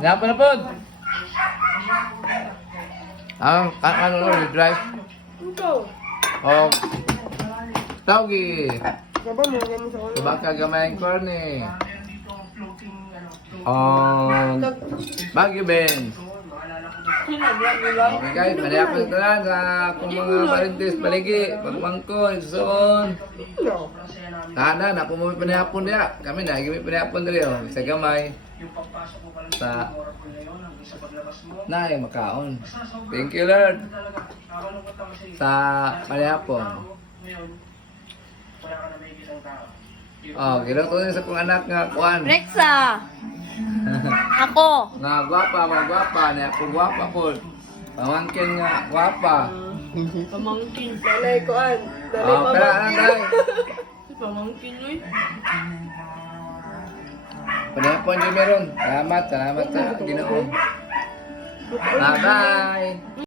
Napa na po. Ano drive? Ito. Oh. Tawgi. Baba mo, ganyan sa ulo. Subak ka gamay ang corny. Bagyo Ben. Okay guys, malapit na lang sa kung mga parintis paligi, pagmangkon, suon. Tahanan, ako mo panihapon niya. Kami na, gimi panihapon dali oh. Sa gamay. Sa Nay, makaon. Thank you Lord. Sa panihapon. Oh, giluto niya sa kong anak nga kuan. Rexa! Ako! Nga gwapa, mga gwapa, na ako gwapa po. Pamangkin nga gwapa. Pamangkin. Dalay ko an. Dalay Oh, kaya pamangkin. anay. Pamangkin, uy. Panahapon din meron. Salamat sa Ginoo. Bye-bye.